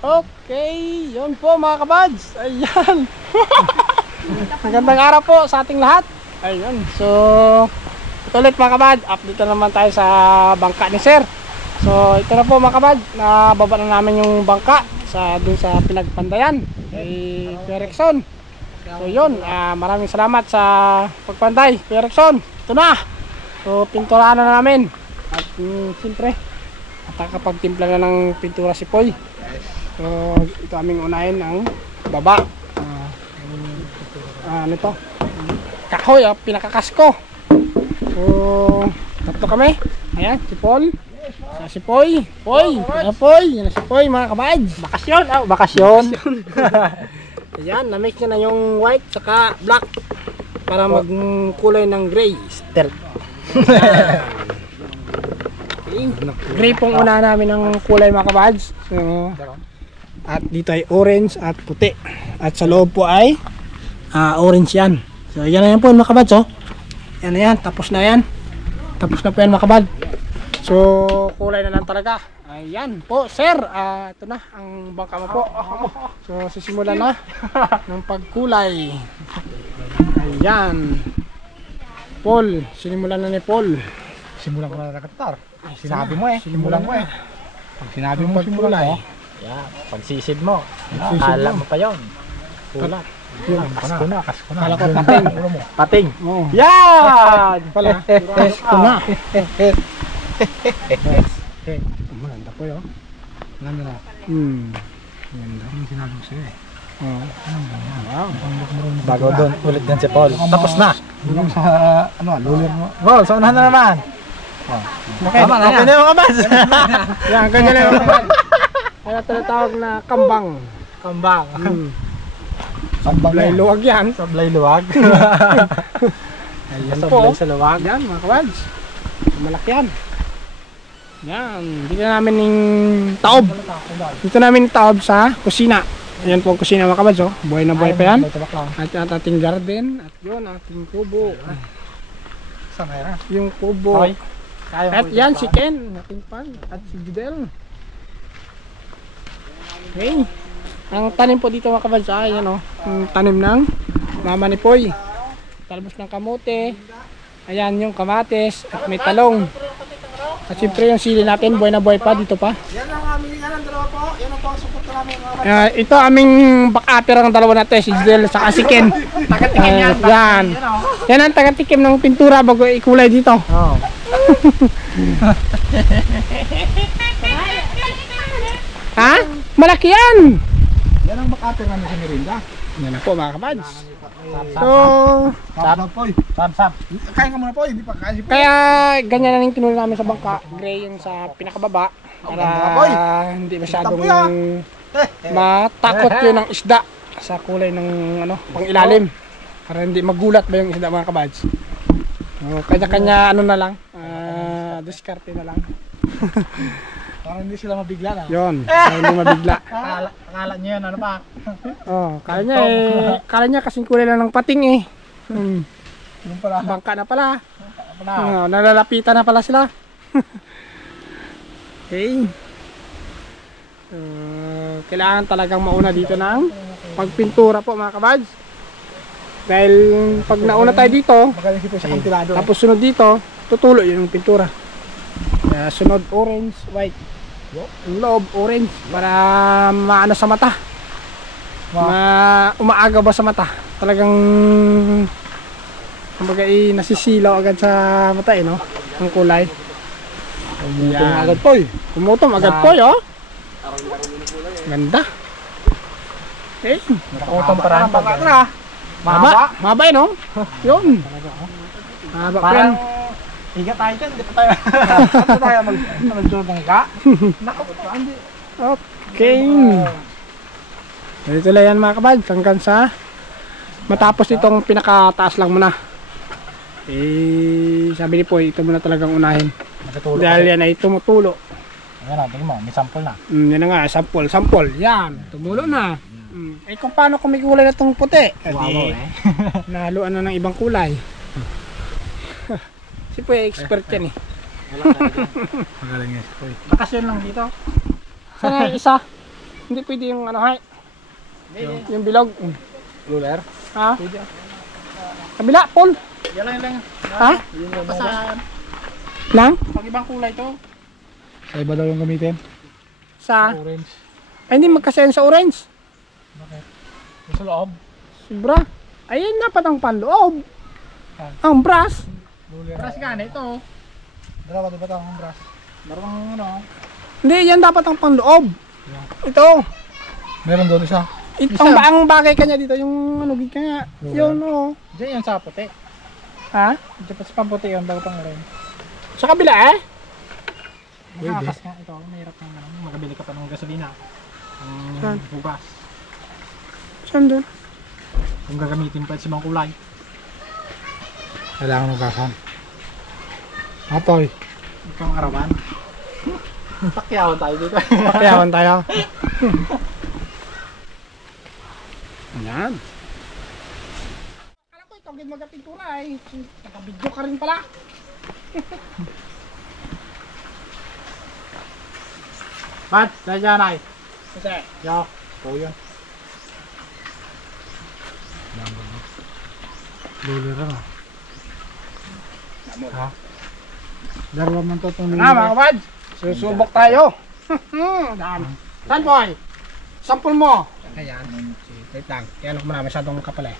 Okay, yun po mga kabads. Ayan. Magandang araw po sa ating lahat. Ayun, so ulit mga kabad, update na naman tayo sa bangka ni Sir. So ito na po mga kabad, nababa na namin yung bangka dun sa pinagpandayan kay Pierrexon. So yun, maraming salamat sa pagpanday Pierrexon. Ito na, so pinturahan na namin. At siyempre nakakapagtimpla na ng pintura si Poy. So ito aming unahin ang baba. Ano to? Kahoy, pinakakasko. So tatlo kami. Ayan, si Paul, si Poy, yan si Poy mga kabads. Bakasyon, bakasyon. Ayan, na-mix niya na yung white saka black para magkulay ng gray. Stealth. Gray pong una namin ng kulay mga kabads. So, at dito ay orange at puti. At sa loob po ay orange yan. So yan na yan po mga kabads. Oh. Yan na yan, tapos na yan. Tapos na po yan mga kabads. So kulay na lang talaga. Ayan po sir, ito na ang bangka mo po. So sisimulan na ng pagkulay. Ayan Paul, sinimulan na ni Paul. Simulan ko na nakatar. Sinabi mo eh, simulan mo eh. Pag sinabi mo pagkulay, yeah, pagsisid mo, alam mo pa yun. Kulat. Kasko na. Kala ko pating. Pating. Oh. Yan! Pala, kasko na. Maganda po yun. Maganda na. Maganda. Yung sinabi ko sa'yo eh. Wow. Bago doon, ulit din si Paul. Tapos na. Yung sa, lulir mo. Paul, sa unahan na naman. Okay, tama na yan. Okay na yung kabas. Yan, ganyan na yung kabas. Kaya tinatawag na kambang. Kambang. Sablay luwag yan. Sablay luwag. Ayan Sablay po. sa luwag. Yan mga kabads. Malaki yan. Yan. Dito namin yung taob. Dito namin yung taob sa kusina. Ayan po ang kusina mga kabads. Oh. Buhay na buhay pa yan. At ating garden. At yun ating kubo. Yung kubo. At yan si Ken. Ating pan. At si Judel. Okay. Ang tanim po dito mga kabads, ayan o, ang tanim ng mama ni Poy. Talbos ng kamote, ayan yung kamatis, at may talong. At siyempre yung sili natin, buhay na buhay pa, dito pa. Yan ang aming, yan ang dalawa po, yan ang pang-support namin. Ito aming back-upper ang dalawa natin, si Judel at si Ken. Tagatikim yan. Yan. Yan ang tagatikim ng pintura bago ikulay dito. Oh. Ha? Malaki yan! Yan ang back-upper namin sa Mirinda. Yan na po mga kabads. So, Sap. Kain ka muna po, hindi pa kain si Poy. kaya ganyan na yung tinulong namin sa bangka. Gray yung sa pinakababa. Para hindi masyadong matakot yun ng isda sa kulay ng pang-ilalim. Para hindi magulat ba yung isda mga kabads. So, kanya-kanya na lang. Diskarte na lang. Para hindi sila mabigla na. Yun, para hindi mabigla. Akala niyo yan, ano pa? Kala niya kasing kulay lang ng pating eh. Yung pala. Bangka na pala. Nalalapitan na pala sila. Okay. Kailangan talagang mauna dito ng pagpintura po mga kabads. Dahil pag nauna tayo dito, Magaling si Poy sa kantilado. tapos sunod dito, tutulo yung pintura. Sunod orange, white. Loob orange para maano sa mata. Umaaga ba sa mata? Talagang kumbaga nasisilaw agad sa mata no? Ang kulay. Umutom agad Poy. Umutom agad Poy oh. Ganda. Okay. Umutom parang Mahaba. Mahaba no? Yun. Mahaba pa yan. Higa tayo dyan, hindi pa tayo. Saan tayo mag-jogging ka? Naku, hindi. Okay. Dito lang yan mga kabad, hanggang sa matapos itong pinakataas lang muna. Sabi ni Poy, ito muna talagang unahin. Dahil yan ay tumutulo. Ayan na, tingin mo, may sample na. Yan na nga, sample. Yan, tumulo na. Kung paano kung may kulay na itong puti? Wow, nahaluan na ng ibang kulay. Si Poy, expert yan eh. Magaling yan si Poy. Bakasyon lang dito. Sana isa. Hindi pwede yung ano hay. Yung bilog. Ruler? Ha? Pwede. Kabila, Paul. Yan lang. Ha? Pasahan. Lang? Pag ibang kulay to. Sa iba daw yung gamitin. Sa? Orange. Ay, hindi magkasayan sa orange. Bakit? Yung sa loob. Sobra. Ayun dapat ang panloob. Ah. Ang brass. Ruler. Brass gana ito. Dalawa diba ito ang brass? Darwang ano. Hindi, yan dapat ang panloob. Ito. Meron doon isa. Itong ang bagay kanya dito, yung ano, kanya. Yun, oo. Diyan yung sa puti. Ha? Diyan pa sa pamputi yun, bago pang orange. Sa kabila eh? Makakas nga ito, mahirap ng ano, magabili ka pa ng gasolina. Ang bugas. Saan doon? Kung gagamitin pa sa ibang kulay. Kailangan magasan. Atoy. Itong arawan. Takyawan tayo dito. Pakiyawan tayo. Ayan. Alam ko ito, gid magapintura eh. Nakabidyo ka rin pala. Bad, tayo dyan ay. Kasi, Yo, po yun. Lulir na. Ha? Dalawa man to itong mga kabads, susubok tayo. Daan. Saan boy? Sampul mo. Ayan. Wait lang. Kaya lang muna, masyadong kapal eh.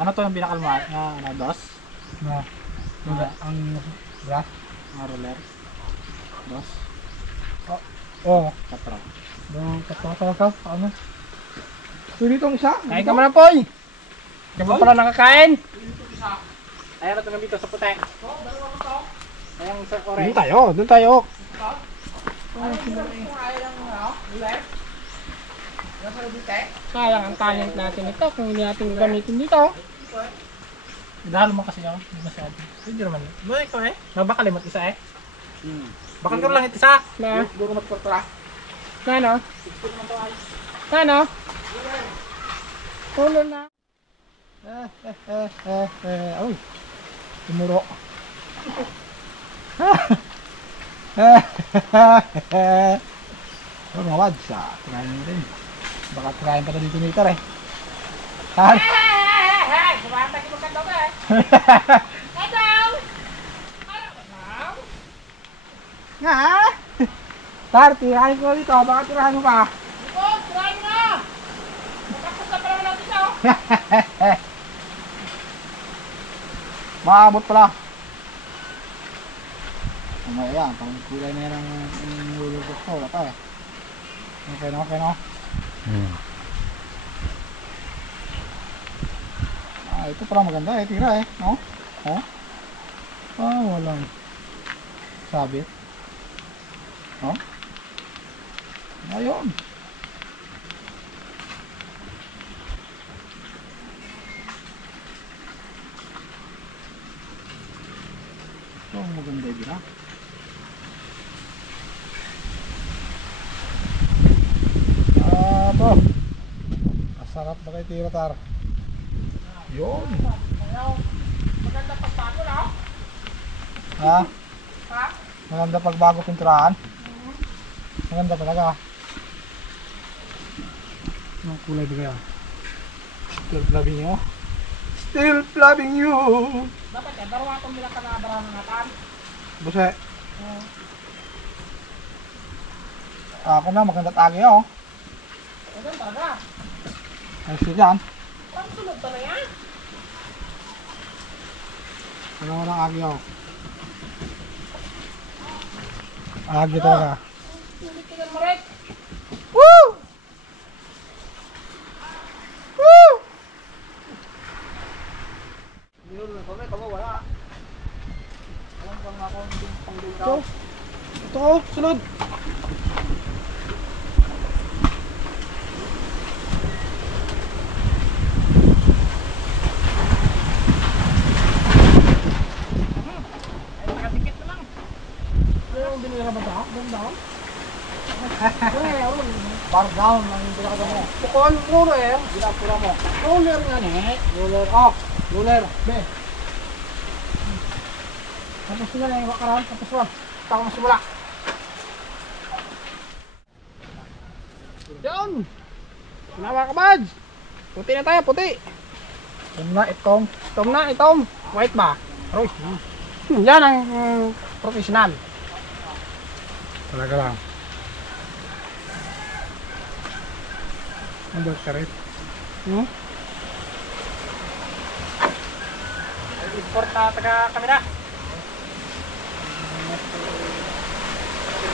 Ano to yung binakalma? Ano, dos? No. Ang brass? Mga roller. Dos? Oo. Katro. Katro. Ano? Pwede itong isa? Kain ka muna boy. Hindi mo pala nakakain. Ayan na ito dito sa puti. Ayan sa orange. Doon tayo. Sayang ang talent natin ito kung hindi natin gamitin dito. Dahil mo kasi ako. Hindi masyado. Hindi naman. Buhay ko eh. Nabakalimot isa eh. Bakal ko lang isa. Na? Doon ko magpapala. Na no? Na no? Tulo na. Uy. Tumuro. Oh, mga wads, tirahin nyo rin. Baka tirahin pa na dito nito eh. Han? Kumanta ki magkanda ba eh? Adaw! Nga? Tar, tirahin ko dito. Baka tirahin mo pa. Ito, tirahin mo! Magkapunta pa naman natin ito. Maabot pala. Yan, parang kulay na yan ang nilulubok ko. Wala pa eh. Okay no? Ito pala maganda eh. Tira eh. No? Oh? Walang sabit. Oh? Ayun. Ito maganda eh. Tira. Abo. Masarap ba kayo tira, Tar? Yun. Maganda pagbago na. Ha? Ha? Maganda pag bago pinturahan? Maganda talaga. Anong kulay ba kaya? Still loving you? Still loving you! Dapat yan, darawa itong nila kanabarahan natin. Buse. Ako na, maganda tagi oh. Ganun talaga. Ayos ka dyan. Parang sunod pa na yan. Ano mo ng agi oh. Agi talaga. Sulit ka mo rin. Woo! Woo! Binulong kami, kamo wala. Alam ko nga ako hindi pang daw. Ito oh, sunod. Par down ang binakada mo. Pukuhan mo rin. Ginapura mo. Roller nga eh. Ruler off. Ruler. Be. Tapos sila na yung wakaran. Tapos wala. Tako mo simula. Yun. Wala mga kabads. Puti na tayo, puti. Yan na, itong. Itom na, itom. White ba? Aroy. Yan ang professional. Talaga lang. Ang karet. Import na taga kamera.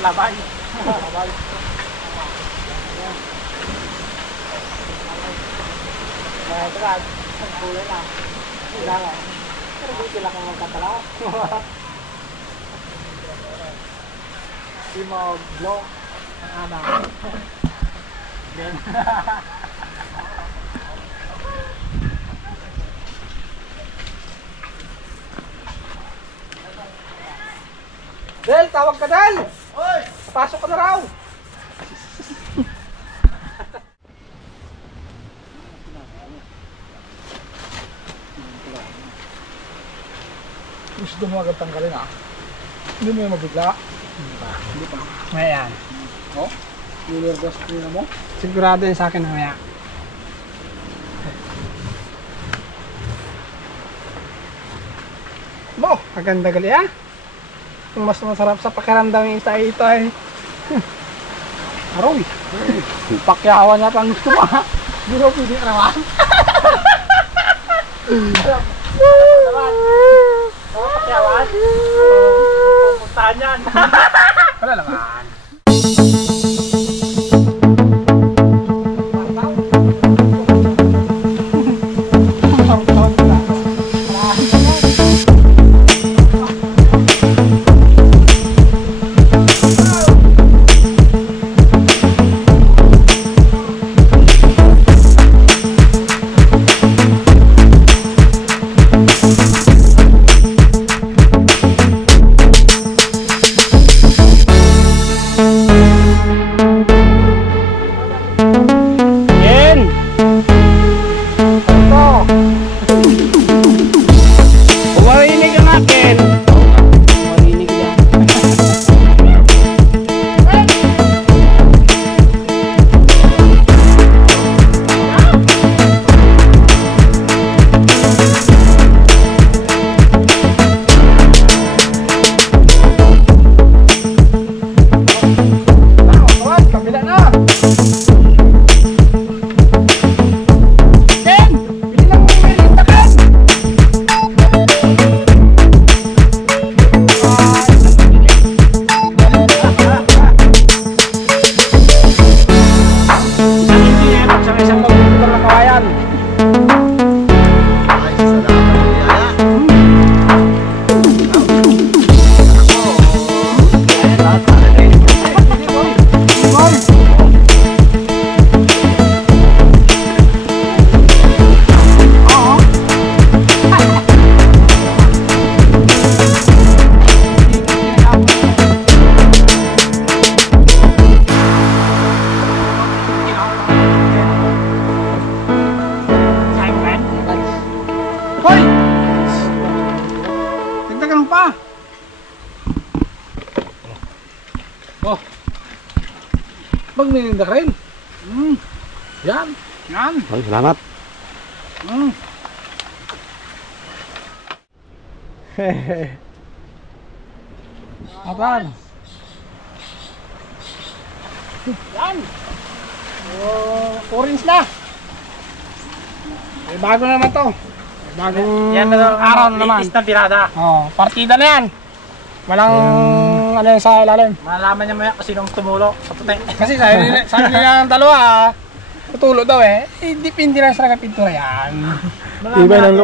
Labay. Labay. Ito ka, ang kulay lang. Kailangan. Pero di sila kung magkatala. Di mo blow ang anak. Then, Del, tawag ka Del! Oy! Pasok ka na raw! Gusto mo agad tanggalin Hindi mo yung mabigla. Hindi pa. Ayan. Oh? Nilirgas ko na mo? Sigurado yun sa akin mamaya. Bo, kaganda gali Yung mas masarap sa pakiramdam yung isa ito ay aroy. Pakyawan niya pang gusto mo Hindi mo pwede arawan. Pakyawan? Pumuntahan yan. Wala naman. Magnininda ka rin. Yan. Yan. Ay, salamat. Apan. Yan. Orange na. May bago naman to. May bagong Yan na araw na naman. Latest na pirada. Partida na yan. Walang ano yung sa ilalim. Malalaman niya maya kasi nung tumulo sa puti. Kasi sabi nila ng dalawa, tutulo daw depende lang sa pintura yan. Iba ng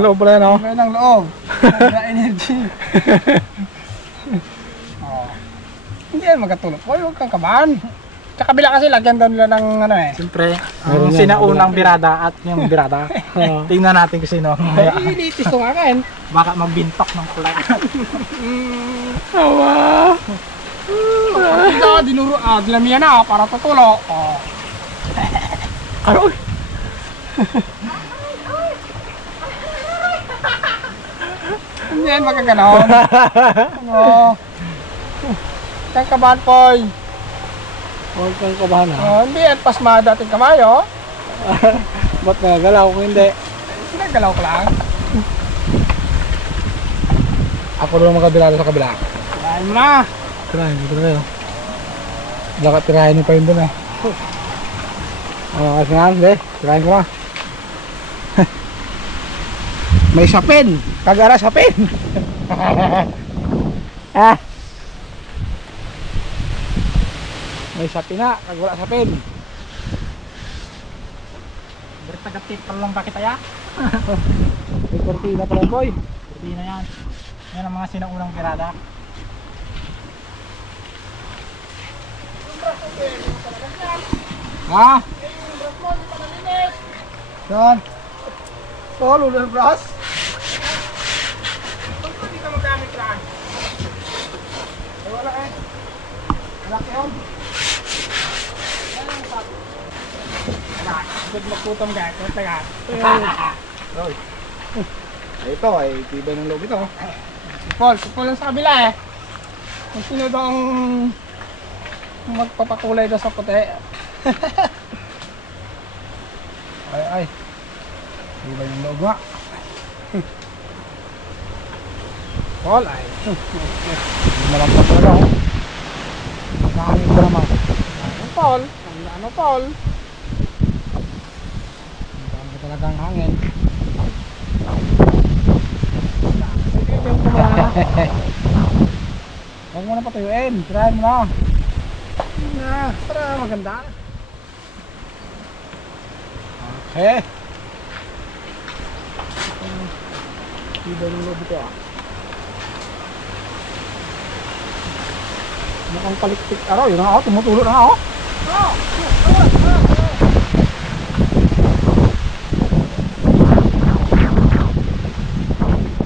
loob pala no? Iba ng loob. Iba energy. Hindi yan magkatulog. Huwag kang kabahan. Sa kabila kasi lagyan daw nila ng Siyempre, ang sinaunang birada at yung birada. Tingnan natin kung sino. Ilitis to nga kain. Baka magbintok ng kulay. Awa. Partida, dinamihan na para tutulo. Aroy! Hindi yan magkaganon. Kang kabahan, Poy. Huwag kang kabahan ha. Oh, hindi at pasmada ating kamay, oh. Ba't nagalaw kung hindi? Sinagalaw ko lang. Ako doon magkabila sa kabila. Tirahin mo na. Tirahin, dito na kayo. Baka tirahin niyo pa yun doon eh. Kasi nga, hindi. Tirahin ko na. May sapin. Kagara sapin. May sapin na. Kag wala sapin. Bertagatip pa lang bakit ya? May kortina pala boy. Hindi na yan. Yan ang mga sinaunang pirada. Ha? Yan. Tol, ulit ang brush. Hindi ka magamit lang. Wala eh. Malaki yun. Good magputom ka. Kunta ka. Roy. Ito ay tibay ng loob ito. Si Paul lang sa kabila eh. Kung sino daw ang magpapakulay daw sa puti. Ay. Tibay ng loob nga. Paul ay. Hindi malampas talaga oh. Nakahangin ko naman. Paul? Ano Paul? Ang ko talagang hangin. Huwag mo na patuyuin. Tirahin mo na. Na, para maganda. Okay. Tibay ng loob ito ah. Mukhang palikpik araw. Yun na ako. Tumutulo na ako.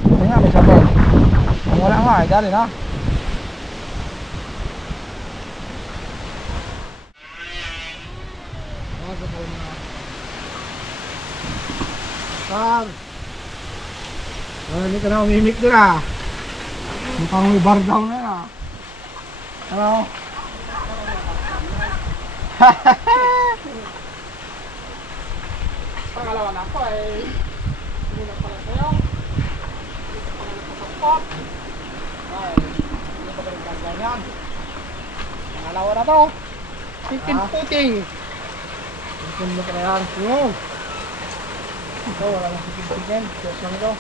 Hindi nga, may sabay. Kung wala nga, ay dali na. Sar! Hindi ka na umimik din ah. Mukhang may bar down na ah. Ano? Pangalawa na ako ay hindi na pala sa'yo. Hindi ka pala nagpasapot. Ay, hindi ka pa rin ganyan. Pangalawa na to. Chicken puting. Chicken mo pa na yan. Ito, wala nang chicken. Just lang ito.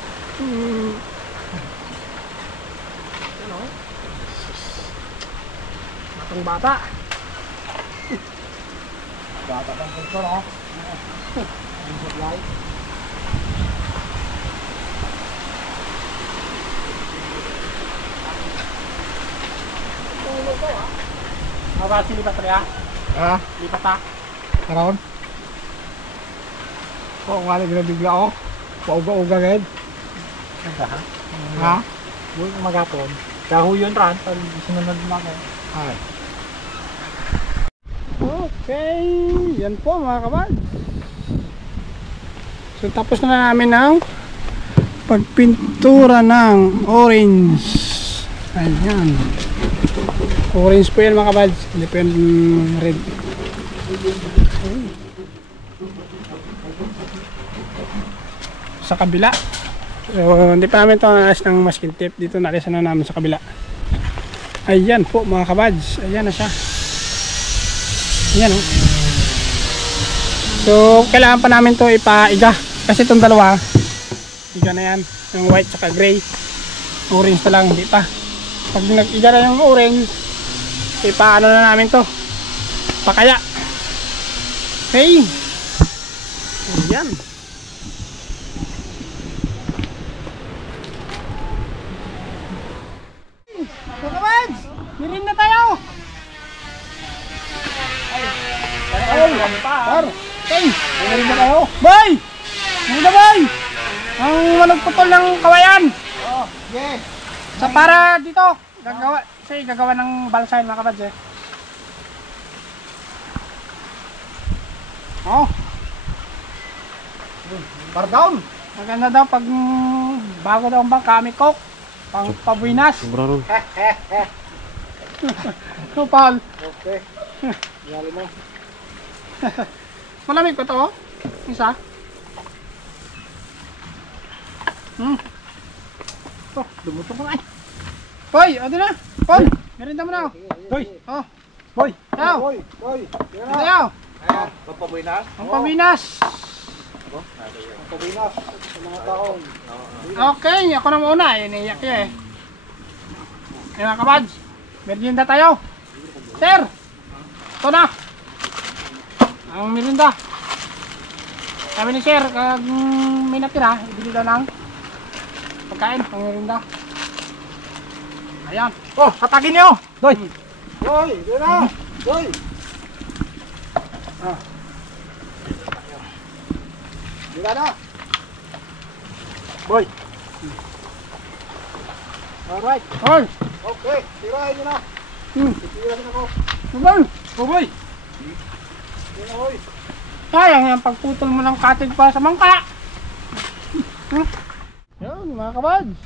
Ano? Batang bata. Bata pang kulsor oh. Ang supply. Tulo ko ah. Mabasi lipat rin ah. Ah, Lipat ah. karoon. Oo nga na ginabigla ako. Pauga-uga ngayon. Ganda ha? Ha? Buhay ng magapon. Kahuyon ran. Pag sinunod lang eh. Ay. Okay, yan po mga kabad. So tapos na namin ng pagpintura ng orange. Ayan. Orange po yan mga kabads. Hindi po yan red. Sa kabila. So hindi pa namin ito nalas ng masking tape. Dito nalisan na namin sa kabila. Ayan po mga kabads. Ayan na siya. Ayan oh. So kailangan pa namin to ipaiga. Kasi itong dalawa iga na yan. Yung white saka gray. Orange na lang. Hindi pa. Pag nag-iga na yung orange, ipaano na namin to. Pakaya. Okay. Ayan. So kabads, mirin na tayo. Ay, par. Okay, mirin na tayo. Boy! Mirin na boy! Ang managputol ng kawayan. Oh, yes. Sa para dito, gagawa ng balsay mga kabads eh. Oh. Bar down. Maganda daw pag bago daw ang bangka, may coke. Pang pabuinas. Sobrang So, Paul. Okay. Gali mo. Malamig pa to, oh. Isa. Oh, lumutong ko na eh. Boy, o di na. Boy, merinda mo na. Boy! Oh, Boy! tayo. Boy! Boy! Tayo. Ayan, papabuinas. Ang pabinas. Papabuinas sa mga taong. Okay, ako na muna. Iniyak niya eh. Ay mga kabads, merienda tayo. Sir, ito na. Ang merienda. Sabi ni Sir, kag may natira, ibili daw ng pagkain, pang merienda. Ayan. Oh, patagin niyo. Doy. Boy! Doon na! Boy! Dila na! Boy. Alright! Hoy. Okay! Tirahin nyo na! Tirahin ako! Boy. Oh, boy. Yun na, boy! Sayang yung pagputol mo ng katig pa sa mangka. Yun mga kabads.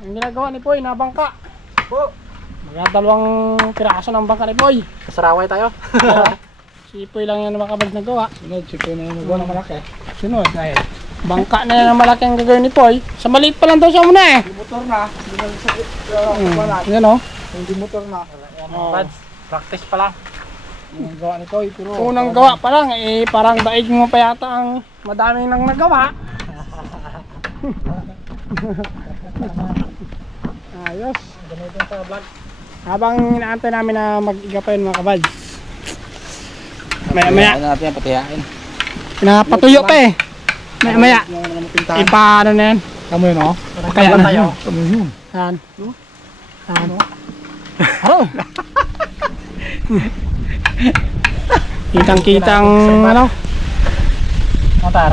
Ang ginagawa ni Poy na bangka. Po! Magdadalawang piraso ng bangka ni Poy. Saraway tayo! Si Poy lang yan mga kabads nagawa. Sunod, si Poy na yung magawa ng malaki. Sunod. Bangka na yan ang malaki ang gagawin ni Poy. Sa maliit pa lang daw siya muna eh. Hindi motor na. Hindi na sakit. Balat. Yan o. Hindi motor na. Oh. Practice pa lang. Yung gawa ni Poy. Pero Unang gawa pa lang eh. Parang daig mo pa yata ang madaming nang nagawa. Ayos. ganito sa vlog. Habang inaantay namin na mag-iga pa yun mga kabads. Maya natin yan, patihain. pinapatuyo pa eh. Maya Yung mga pintahan. ipaano na yan. Kamu yun, oh. Kaya na. tayo. Kamu yun. Saan? Saan? Kitang-kitang ano? Motor.